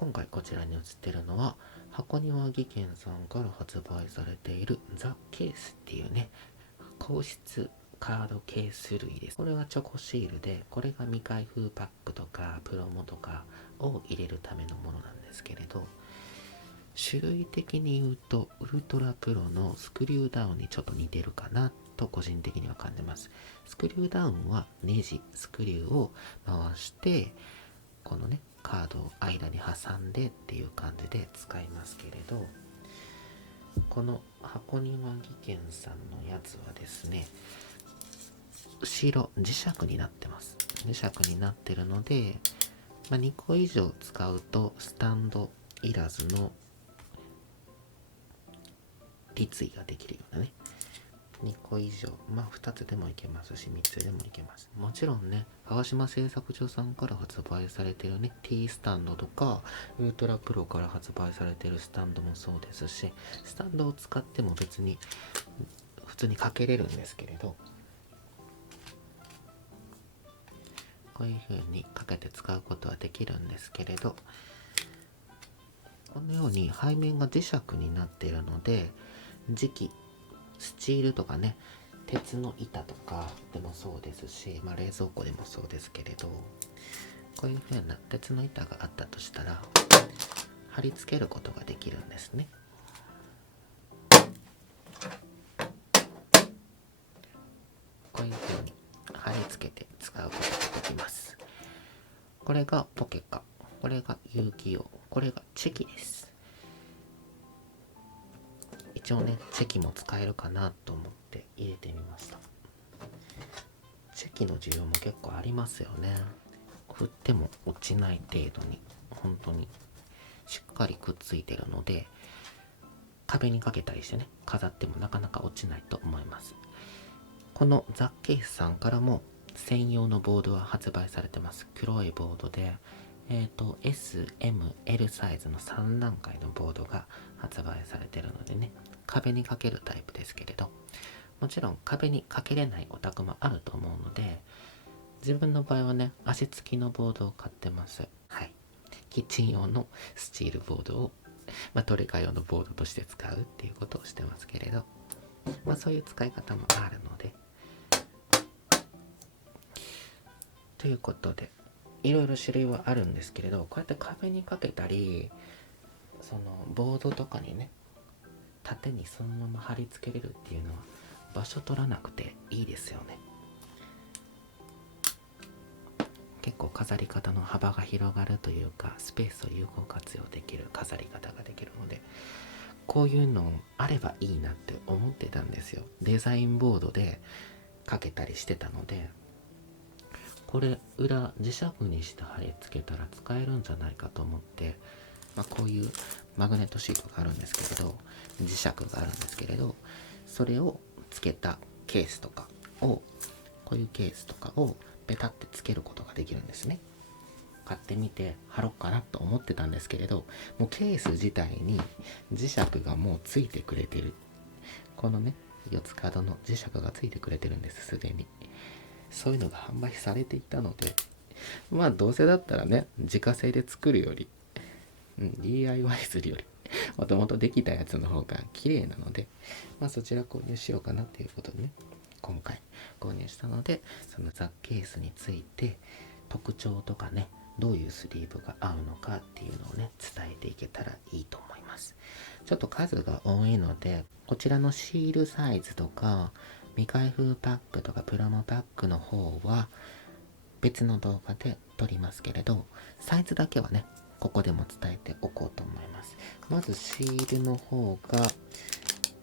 今回こちらに写っているのは箱庭技研さんから発売されているザ・ケースっていうね、硬質カードケース類です。これはチョコシールで、これが未開封パックとかプロモとかを入れるためのものなんですけれど、種類的に言うとウルトラプロのスクリューダウンにちょっと似てるかなと個人的には感じます。スクリューダウンはネジ、スクリューを回してこのねカードを間に挟んでっていう感じで使いますけれど、この箱庭技研さんのやつはですね、後ろ磁石になってます。磁石になってるので、2個以上使うとスタンドいらずの立位ができるようなね、2個以上、2つでもいけますし3つでもいけます。もちろんね、川島製作所さんから発売されてるね T スタンドとかウルトラプロから発売されてるスタンドもそうですし、スタンドを使っても別に普通にかけれるんですけれど、こういう風にかけて使うことはできるんですけれど、このように背面が磁石になっているので、磁気、スチールとかね、鉄の板とかでもそうですし、冷蔵庫でもそうですけれど、こういう風な鉄の板があったとしたら貼り付けることができるんですね。こういう風に貼り付けて使うことができます。これがポケカ、これが有機用、これがチェキです。一応ね、チェキも使えるかなと思って入れてみました。チェキの需要も結構ありますよね。振っても落ちない程度に本当にしっかりくっついてるので、壁にかけたりしてね、飾ってもなかなか落ちないと思います。このザ・ケースさんからも専用のボードは発売されてます。黒いボードで、S、M、L サイズの3段階のボードが発売されてるのでね、壁にかけるタイプですけれど、もちろん壁にかけれないお宅もあると思うので、自分の場合はね、足つきのボードを買ってます。はい。キッチン用のスチールボードを、トレカ用のボードとして使うっていうことをしてますけれど、そういう使い方もあるので、ということで、いろいろ種類はあるんですけれど、こうやって壁にかけたり、そのボードとかにね、縦にそのまま貼り付けれるっていうのは場所取らなくていいですよね。結構飾り方の幅が広がるというか、スペースを有効活用できる飾り方ができるので、こういうのあればいいなって思ってたんですよ。デザインボードでかけたりしてたので、これ裏磁石にして貼り付けたら使えるんじゃないかと思って、こういうマグネットシートがあるんですけれど、磁石があるんですけれど、それをつけたケースとかを、こういうケースとかをペタってつけることができるんですね。買ってみて貼ろうかなと思ってたんですけれど、もうケース自体に磁石がもうついてくれてる。このね、四つ角の磁石がついてくれてるんです、すでに。そういうのが販売されていたので、どうせだったらね、自家製で作るより、DIY するより、もともとできたやつの方が綺麗なので、そちら購入しようかなっていうことでね、今回購入したので、そのザ・ケースについて特徴とかね、どういうスリーブが合うのかっていうのをね、伝えていけたらいいと思います。ちょっと数が多いので、こちらのシールサイズとか未開封パックとかプロモパックの方は別の動画で撮りますけれど、サイズだけはね、ここでも伝えておこうと思います。まずシールの方が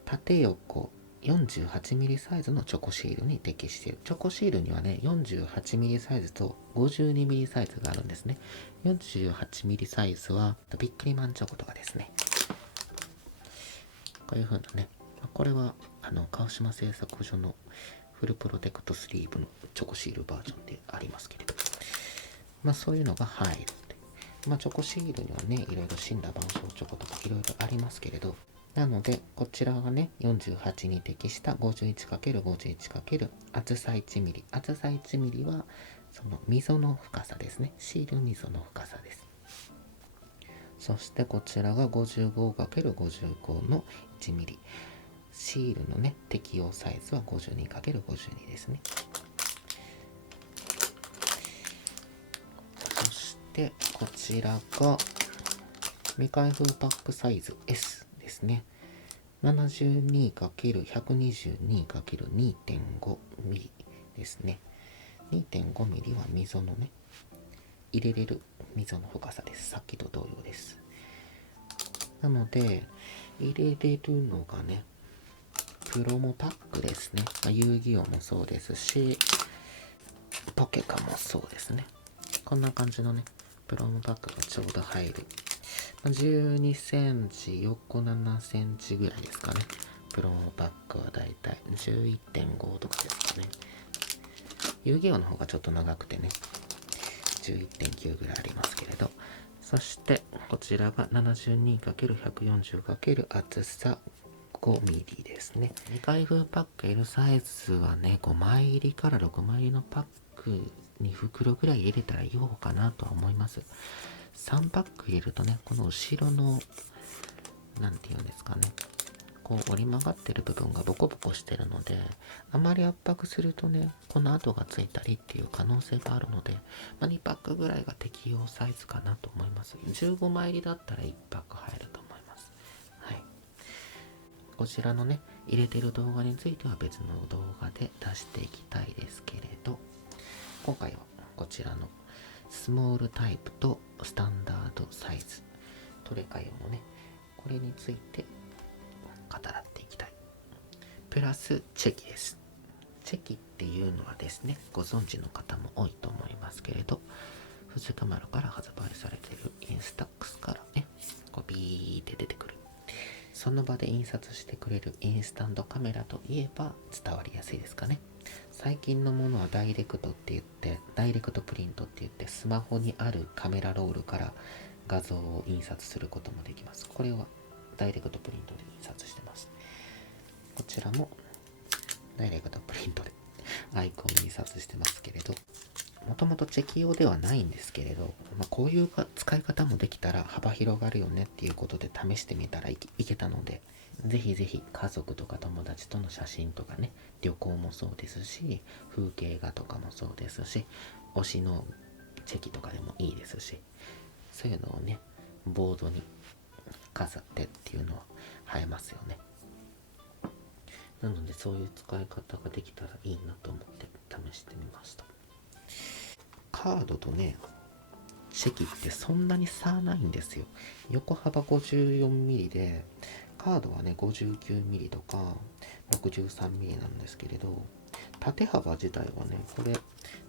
縦横 48mm サイズのチョコシールに適している。チョコシールにはね、48mm サイズと 52mm サイズがあるんですね。48mm サイズはビックリマンチョコとかですね。こういう風なね、これは川島製作所のフルプロテクトスリーブのチョコシールバージョンでありますけれど、そういうのが入るって。チョコシールにはね、いろいろ死んだ板書チョコとかいろいろありますけれど、なので、こちらはね、48に適した 51×51× 厚さ 1mm。厚さ 1mm は、その溝の深さですね。シール溝の深さです。そしてこちらが 55×55 の 1mm。シールのね、適用サイズは 52×52 ですね。そしてこちらが未開封パックサイズ S ですね。72×122×2.5mm ですね。2.5mm は溝のね、入れれる溝の深さです。さっきと同様です。なので、入れれるのがね、プロモパックですね。遊戯王もそうですし、ポケカもそうですね。こんな感じのね、プロモパックがちょうど入る。12センチ、横7センチぐらいですかね。プロモパックはだいたい 11.5 とかですかね。遊戯王の方がちょっと長くてね、11.9 ぐらいありますけれど。そしてこちらが 72×140× 厚さ 5mm ですね。未開封パック L サイズはね、5枚入りから6枚入りのパック2袋ぐらい入れたらいい方かなとは思います。3パック入れるとね、この後ろのなんていうんですかね、こう折り曲がってる部分がボコボコしてるので、あまり圧迫するとね、この跡がついたりっていう可能性があるので、2パックぐらいが適用サイズかなと思います。15枚入りだったら1パック入ると思います。はい。こちらのね、入れてる動画については別の動画で出していきたいですけれど、今回はこちらのスモールタイプとスタンダードサイズ、トレカ用のね、これについて語らっていきたい。プラスチェキです。チェキっていうのはですね、ご存知の方も多いと思いますけれど、富士カメラから発売されているインスタックスからね、こうビーって出てくる。その場で印刷してくれるインスタントカメラといえば伝わりやすいですかね。最近のものはダイレクトって言って、ダイレクトプリントって言って、スマホにあるカメラロールから画像を印刷することもできます。これはダイレクトプリントで印刷してます。こちらもダイレクトプリントでアイコン印刷してますけれど、もともとチェキ用ではないんですけれど、こういう使い方もできたら幅広がるよねっていうことで試してみたらいけたので、ぜひぜひ家族とか友達との写真とかね、旅行もそうですし、風景画とかもそうですし、推しのチェキとかでもいいですし、そういうのをね、ボードに飾ってっていうのは映えますよね。なのでそういう使い方ができたらいいなと思って試してみました。カードとね、チェキってそんなに差ないんですよ。横幅 54mm で、カードはね 59mm とか 63mm なんですけれど、縦幅自体はね、これ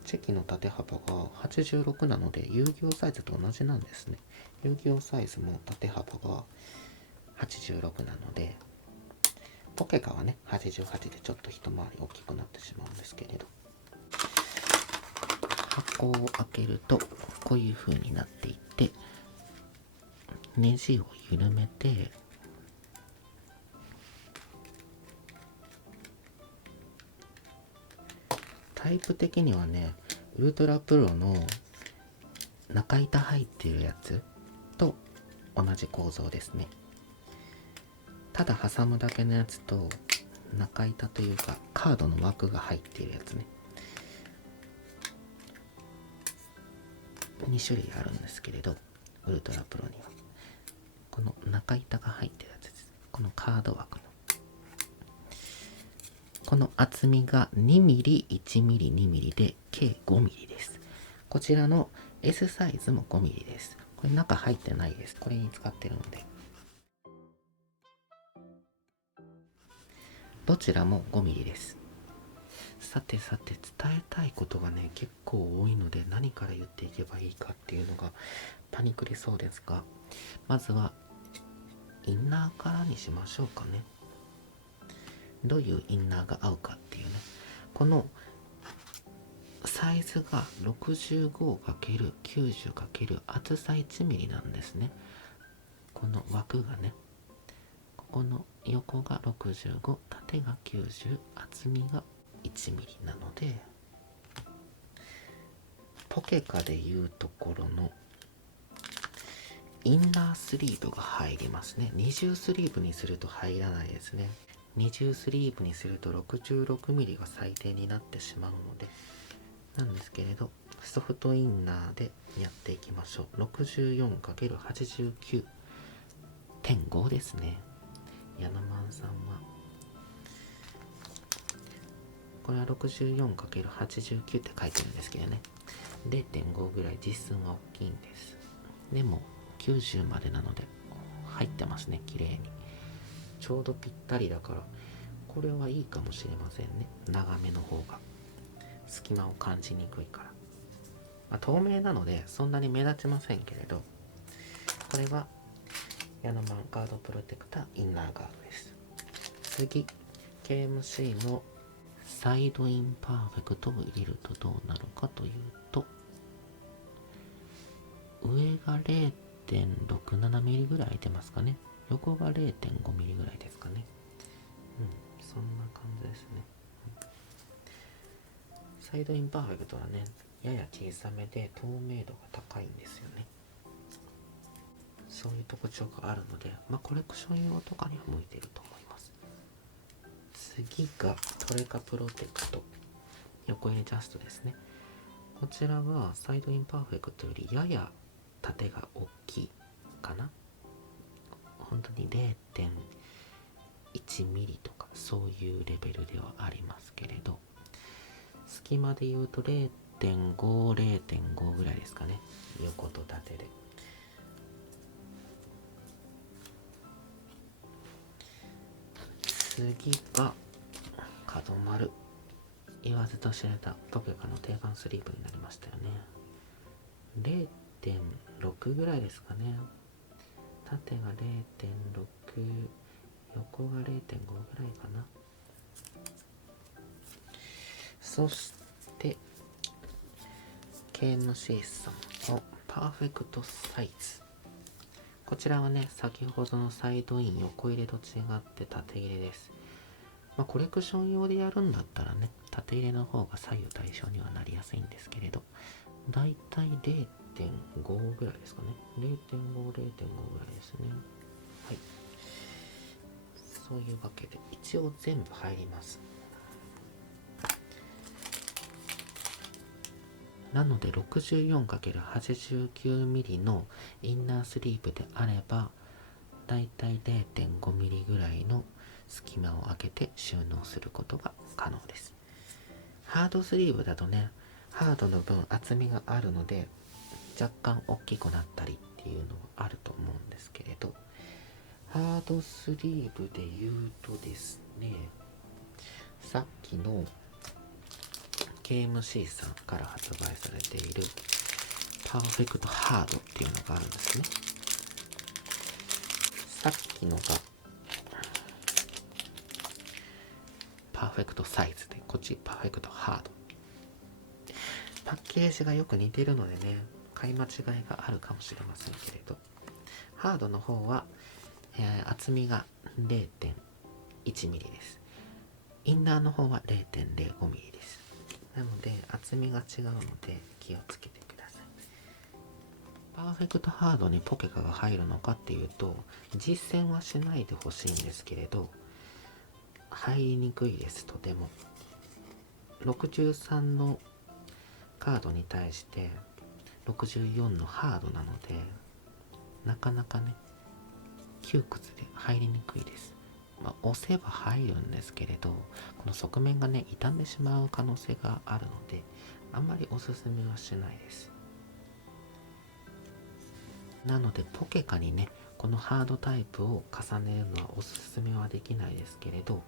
チェキの縦幅が86なので遊戯王サイズと同じなんですね。遊戯王サイズも縦幅が86なので、ポケカはね88でちょっと一回り大きくなってしまうんですけれど、箱を開けるとこういう風になっていって、ネジを緩めてタイプ的にはね、ウルトラプロの中板入っているやつと同じ構造ですね。ただ挟むだけのやつと中板というかカードの枠が入っているやつね、2種類あるんですけれど、ウルトラプロにはこの中板が入ってるやつです。このカード枠のこの厚みが 2mm、1mm、2mm で計 5mm です。こちらの S サイズも 5mm です。これ中入ってないです。これに使ってるので。どちらも 5mm です。さてさて、伝えたいことがね、結構多いので何から言っていけばいいかっていうのがパニクりそうですが、まずはインナーからにしましょうかね。どういうインナーが合うかっていうね。このサイズが 65×90× 厚さ 1mm なんですね。この枠がね、ここの横が65、縦が90、厚みが 1mm なので、ポケカでいうところのインナースリーブが入りますね。二重スリーブにすると入らないですね。二重スリーブにすると 66mm が最低になってしまうので、なんですけれど、ソフトインナーでやっていきましょう。 64×89.5 ですね。ヤナマンさんはこれは 64×89 って書いてるんですけどね、 0.5 ぐらい実寸は大きいんです。でも90までなので入ってますね、綺麗に。ちょうどぴったりだから、これはいいかもしれませんね。長めの方が隙間を感じにくいから、透明なのでそんなに目立ちませんけれど、これはヤノマンガードプロテクターインナーガードです。次、 KMC のサイドインパーフェクトを入れるとどうなるかというと、上が 0.67mm ぐらい空いてますかね。横が 0.5mm ぐらいですかね。そんな感じですね。サイドインパーフェクトはね、やや小さめで透明度が高いんですよね。そういう特徴があるので、コレクション用とかには向いていると思います。次がトレカプロテクト横入れジャストですね。こちらはサイドインパーフェクトよりやや縦が大きいかな。本当に 0.1 ミリとかそういうレベルではありますけれど、隙間で言うと 0.5 ぐらいですかね、横と縦で。次が角丸、言わずと知れたトケカの定番スリーブになりましたよね。 0.6 ぐらいですかね。縦が 0.6、 横が 0.5 ぐらいかな。そしてKMC さんのパーフェクトサイズ、こちらはね、先ほどのサイドイン横入れと違って縦入れです。コレクション用でやるんだったらね、縦入れの方が左右対称にはなりやすいんですけれど、だいたい 0.5 ぐらいですかね。 0.5 ぐらいですね。はい、そういうわけで一応全部入ります。なので 64×89mm のインナースリーブであれば、だいたい 0.5mm ぐらいの隙間を空けて収納することが可能です。ハードスリーブだとね、ハードの分厚みがあるので若干大きくなったりっていうのはあると思うんですけれど、ハードスリーブで言うとですね、さっきの KMC さんから発売されているパーフェクトハードっていうのがあるんですね。さっきのがパーフェクトサイズで、こっちパーフェクトハード。パッケージがよく似てるのでね、買い間違いがあるかもしれませんけれど、ハードの方は、厚みが 0.1mm です。インナーの方は 0.05mm です。なので厚みが違うので気をつけてください。パーフェクトハードにポケカが入るのかっていうと、実践はしないでほしいんですけれど、入りにくいです。とても63のカードに対して64のハードなので、なかなかね窮屈で入りにくいです。押せば入るんですけれど、この側面がね傷んでしまう可能性があるので、あんまりおすすめはしないです。なのでポケカにねこのハードタイプを重ねるのはおすすめはできないですけれど、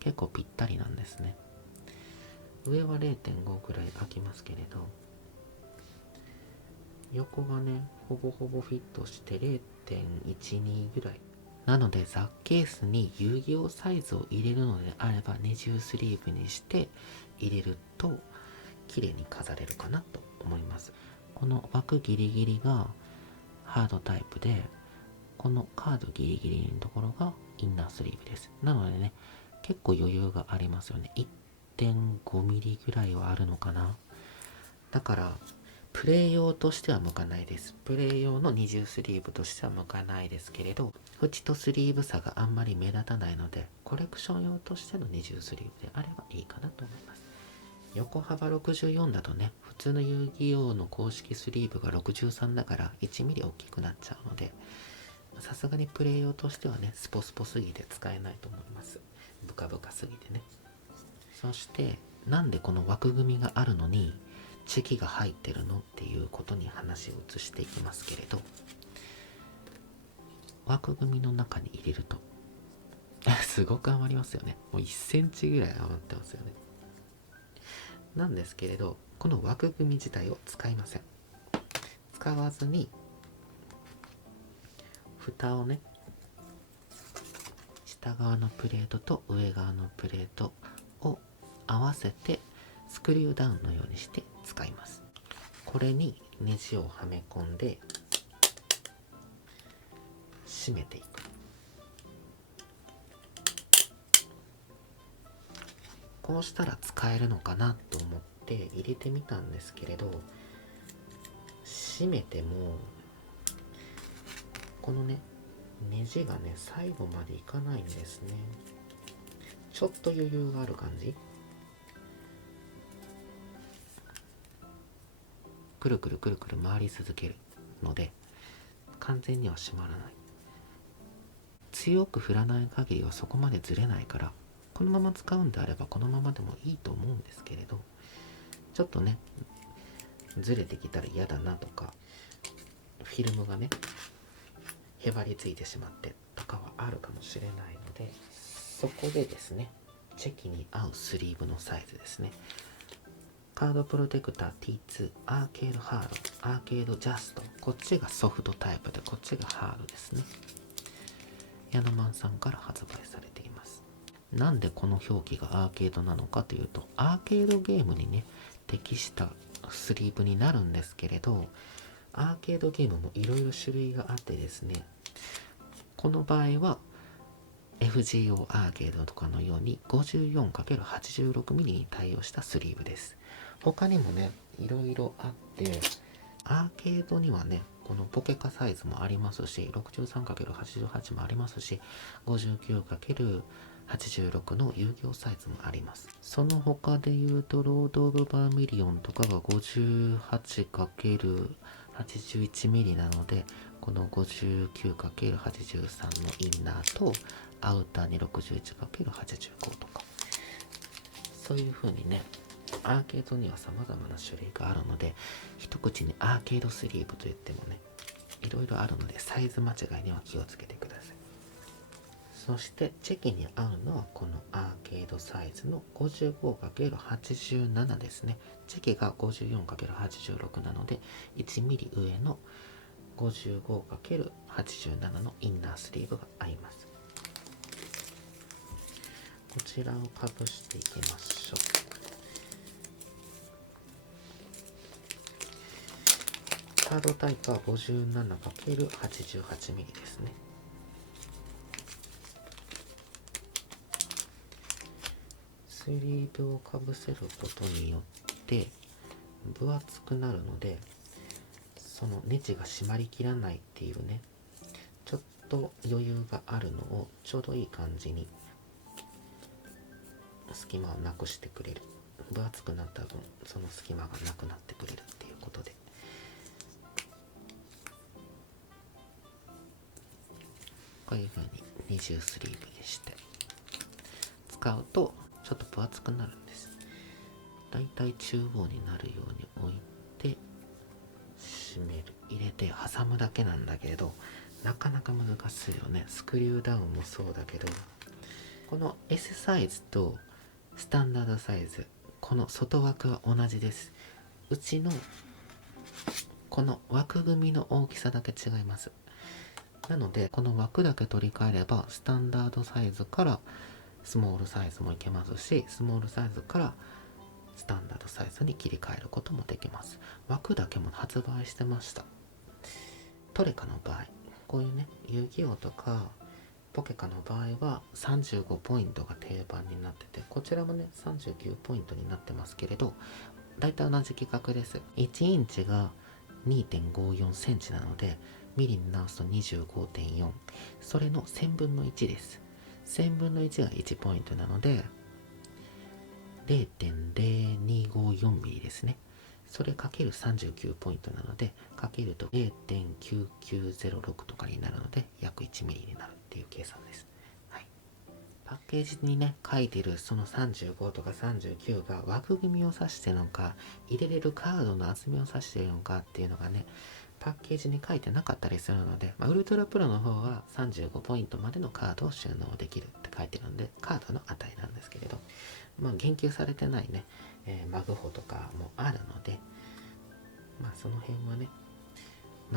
結構ぴったりなんですね。上は 0.5 くらい空きますけれど、横がねほぼほぼフィットして 0.12 ぐらいなので、ザ・ケースに遊戯王サイズを入れるのであれば二重スリーブにして入れると綺麗に飾れるかなと思います。この枠ギリギリがハードタイプで、このカードギリギリのところがインナースリーブです。なのでね、結構余裕がありますよね。 1.5 ミリぐらいはあるのかな。だからプレイ用としては向かないです。プレイ用の二重スリーブとしては向かないですけれど、縁とスリーブ差があんまり目立たないので、コレクション用としての二重スリーブであればいいかなと思います。横幅64だとね、普通の遊戯王の公式スリーブが63だから1ミリ大きくなっちゃうので、さすがにプレイ用としてはね、スポスポすぎて使えないと思います。ブカブカすぎてね。そしてなんでこの枠組みがあるのにチェキが入ってるのっていうことに話を移していきますけれど、枠組みの中に入れるとすごく余りますよね。もう1センチぐらい余ってますよね。なんですけれど、この枠組み自体を使いません。使わずに蓋をね、下側のプレートと上側のプレートを合わせてスクリューダウンのようにして使います。これにネジをはめ込んで締めていく。こうしたら使えるのかなと思って入れてみたんですけれど、締めてもこのね、ネジがね、最後までいかないんですね。ちょっと余裕がある感じ。くるくるくるくる回り続けるので完全には締まらない。強く振らない限りはそこまでずれないから、このまま使うんであればこのままでもいいと思うんですけれど、ちょっとねずれてきたら嫌だなとか、フィルムがねへばりついてしまってとかはあるかもしれないので、そこでですね、チェキに合うスリーブのサイズですね。カードプロテクター T2 アーケードハード、アーケードジャスト、こっちがソフトタイプでこっちがハードですね。ヤノマンさんから発売されています。なんでこの表記がアーケードなのかというと、アーケードゲームにね適したスリーブになるんですけれど、アーケードゲームもいろいろ種類があってですね、この場合は FGO アーケードとかのように 54×86mm に対応したスリーブです。他にもねいろいろあって、アーケードにはねこのポケカサイズもありますし、 63×88 もありますし、 59×86 の遊戯王サイズもあります。その他でいうとロード・オブ・バーミリオンとかが 58×81mm なので、この 59×83 のインナーとアウターに 61×85 とか、そういう風にねアーケードには様々な種類があるので、一口にアーケードスリーブといってもねいろいろあるので、サイズ間違いには気をつけてください。そしてチェキに合うのはこのアーケードサイズの 55×87 ですね。チェキが 54×86 なので 1mm 上の 55×87 のインナースリーブが合います。こちらをかぶしていきましょう。カードタイプは 57×88mm ですね。スリーブをかぶせることによって分厚くなるので、そのネジが締まりきらないっていうね、ちょっと余裕があるのをちょうどいい感じに隙間をなくしてくれる。分厚くなった分その隙間がなくなってくれるっていうことで、こういう風に二重スリーブにして使うとちょっと分厚くなるんです。だいたい中央になるように置いて締める、入れて挟むだけなんだけど、なかなか難しいよね。スクリューダウンもそうだけど、この S サイズとスタンダードサイズ、この外枠は同じです。うちのこの枠組みの大きさだけ違います。なのでこの枠だけ取り替えればスタンダードサイズからスモールサイズもいけますし、スモールサイズからスタンダードサイズに切り替えることもできます。枠だけも発売してました。トレカの場合、こういうね遊戯王とかポケカの場合は35ポイントが定番になってて、こちらもね39ポイントになってますけれど、だいたい同じ規格です。1インチが2.54センチなので、ミリに直すと 25.4。それの1000分の1です。1000分の1が1ポイントなので、0.0254 ミリですね。それかける39ポイントなので、かけると 0.9906 とかになるので、約1ミリになるっていう計算です。はい。パッケージにね、書いてるその35とか39が枠組みを指してるのか、入れれるカードの厚みを指してるのかっていうのがね、パッケージに書いてなかったりするので、ウルトラプロの方は35ポイントまでのカードを収納できるって書いてるので、カードの値なんですけれど、言及されてないね、マグホとかもあるので、その辺はね、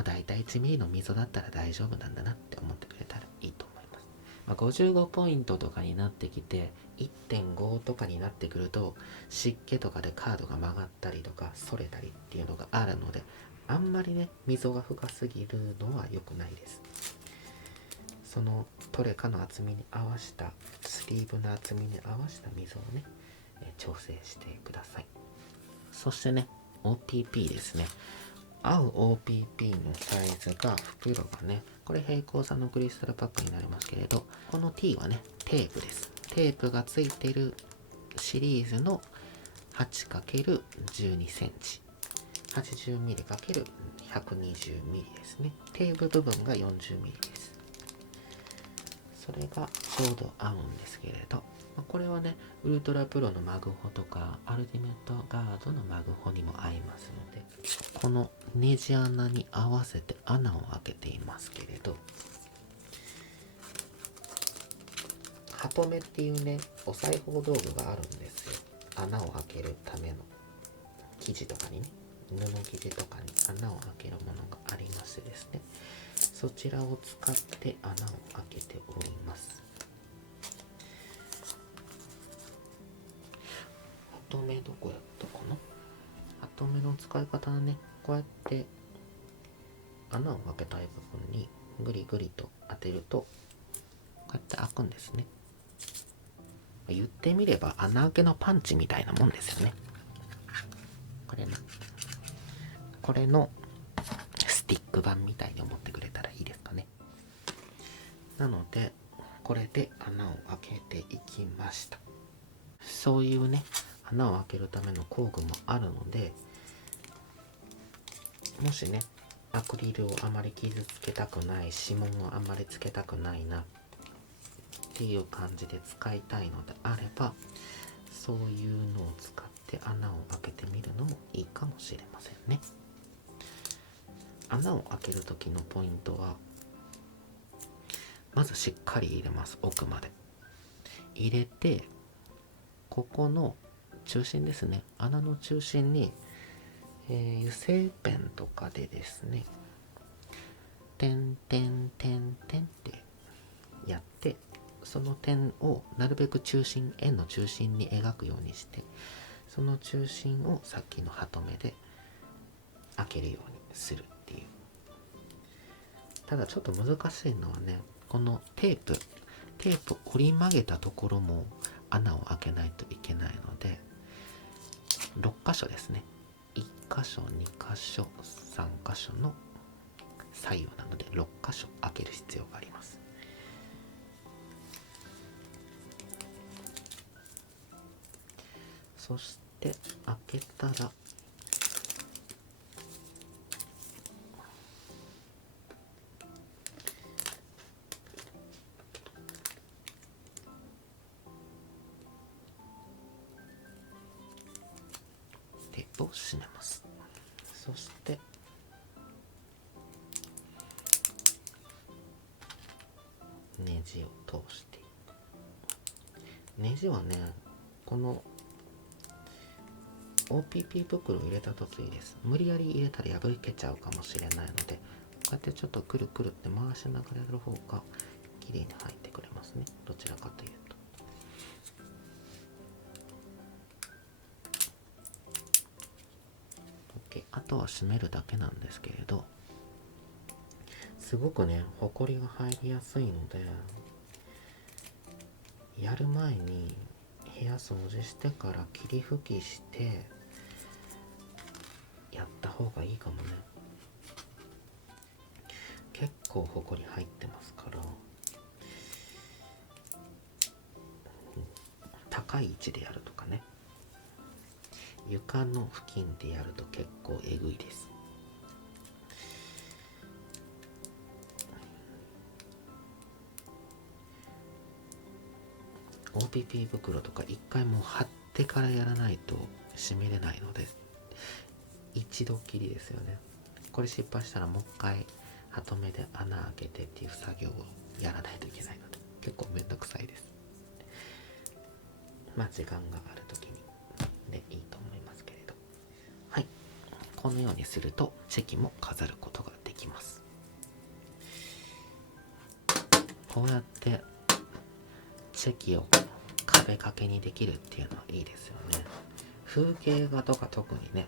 だいたい1ミリの溝だったら大丈夫なんだなって思ってくれたらいいと思います。55ポイントとかになってきて 1.5 とかになってくると、湿気とかでカードが曲がったりとか反れたりっていうのがあるので、あんまりね溝が深すぎるのは良くないです。そのトレカの厚みに合わせた、スリーブの厚みに合わせた溝をね、調整してください。そしてね、 OPP ですね。合う OPP のサイズが、袋がね、これ平行差のクリスタルパックになりますけれど、この T はね、テープです。テープがついてるシリーズの 8×12 センチ。80mm×120mm ですね。テープ部分が 40mm です。それがちょうど合うんですけれど、これはね、ウルトラプロのマグホとかアルティメットガードのマグホにも合いますので、このネジ穴に合わせて穴を開けていますけれど、ハトメっていうね、お裁縫道具があるんですよ。穴を開けるための生地とかにね、布生地とかに穴を開けるものがありましてですね、そちらを使って穴を開けております。ハトメどこやったかな。ハトメの使い方はね、こうやって穴を開けたい部分にグリグリと当てると、こうやって開くんですね。言ってみれば穴開けのパンチみたいなもんですよね。これのスティック版みたいに思ってくれたらいいですかね。なのでこれで穴を開けていきました。そういうね、穴を開けるための工具もあるので、もしね、アクリルをあまり傷つけたくない、指紋をあまりつけたくないなっていう感じで使いたいのであれば、そういうのを使って穴を開けてみるのもいいかもしれませんね。穴を開ける時のポイントは、まずしっかり入れます。奥まで入れて、ここの中心ですね、穴の中心に、油性ペンとかでですね、点点点点ってやって、その点をなるべく中心、円の中心に描くようにして、その中心をさっきのハトメで開けるようにするっていう。ただちょっと難しいのはね、このテープ折り曲げたところも穴を開けないといけないので、6箇所ですね。1箇所、2箇所、3箇所の左右なので6箇所開ける必要があります。そして開けたら、テープを閉めます。そしてネジを通していく。ネジはね、この OPP 袋を入れた時いいです。無理やり入れたら破けちゃうかもしれないので、こうやってちょっとくるくるって回しながらやる方が綺麗に入ってくれますね。どちらかというと。OK。あとは閉めるだけなんですけれど、すごくね、ホコリが入りやすいので、やる前に部屋掃除してから霧吹きして、やった方がいいかもね。結構ほこり入ってますから、高い位置でやるとかね、床の付近でやると結構えぐいです。OPP 袋とか一回もう貼ってからやらないと閉めれないので、一度きりですよね。これ失敗したらもう一回ハトメで穴開けてっていう作業をやらないといけないので、結構めんどくさいです。まあ時間がある時にでいいと思いますけれど、はい、このようにするとチェキも飾ることができます。こうやってチェキを壁掛けにできるっていうのはいいですよね。風景画とか特にね、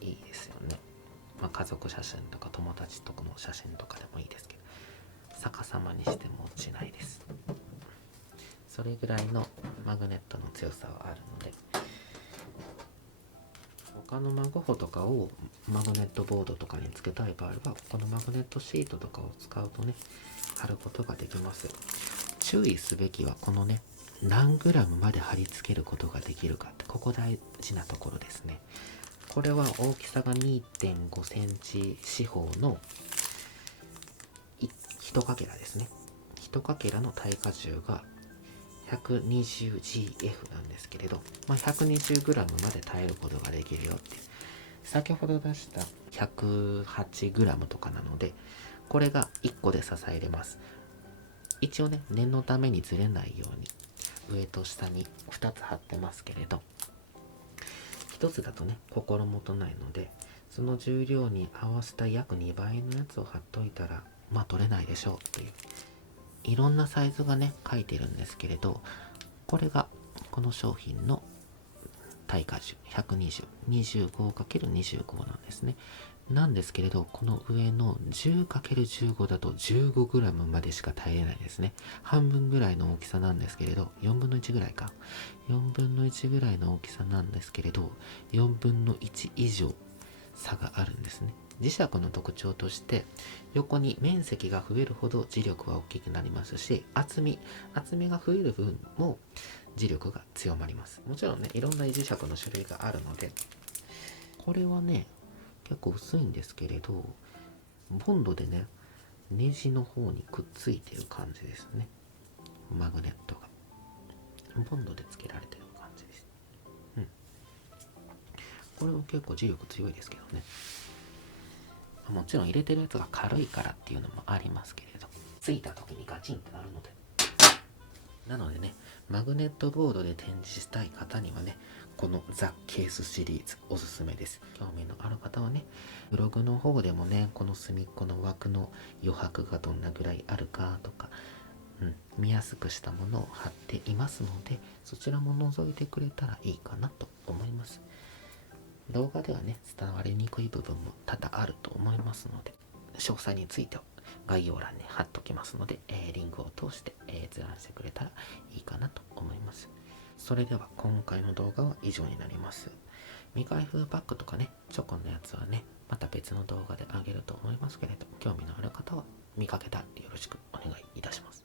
いいですよね。まあ、家族写真とか友達とかの写真とかでもいいですけど、逆さまにしても落ちないです。それぐらいのマグネットの強さはあるので、他のマグホとかをマグネットボードとかにつけたい場合は、このマグネットシートとかを使うとね、貼ることができます。注意すべきはこのね、何グラムまで貼り付けることができるかって、ここ大事なところですね。これは大きさが 2.5 センチ四方の1かけらですね。1かけらの耐荷重が 120GF なんですけれど、120g まで耐えることができるよって。先ほど出した 108g とかなので、これが1個で支えれます。一応ね、念のためにずれないように上と下に2つ貼ってますけれど、1つだとね、心もとないので、その重量に合わせた約2倍のやつを貼っといたら、取れないでしょうという。いろんなサイズがね、書いてるんですけれど、これがこの商品の耐荷重120、25×25 なんですね。なんですけれど、この上の 10×15 だと 15g までしか耐えれないですね。半分ぐらいの大きさなんですけれど、4分の1ぐらいか。4分の1ぐらいの大きさなんですけれど、4分の1以上差があるんですね。磁石の特徴として、横に面積が増えるほど磁力は大きくなりますし、厚みが増える分も磁力が強まります。もちろんね、いろんな磁石の種類があるので、これはね、結構薄いんですけれど、ボンドでね、ネジの方にくっついてる感じですね。マグネットが。ボンドで付けられてる感じです。これも結構磁力強いですけどね。もちろん入れてるやつが軽いからっていうのもありますけれど、ついた時にガチンってなるので。なのでね、マグネットボードで展示したい方にはね、このザ・ケースシリーズおすすめです。興味のある方はね、ブログの方でもね、この隅っこの枠の余白がどんなぐらいあるかとか、見やすくしたものを貼っていますので、そちらも覗いてくれたらいいかなと思います。動画ではね、伝わりにくい部分も多々あると思いますので、詳細については概要欄に貼っときますので、リンクを通して、閲覧してくれたらいいかなと思います。それでは今回の動画は以上になります。未開封パックとかね、チョコのやつはね、また別の動画であげると思いますけれど、興味のある方は見かけたらよろしくお願いいたします。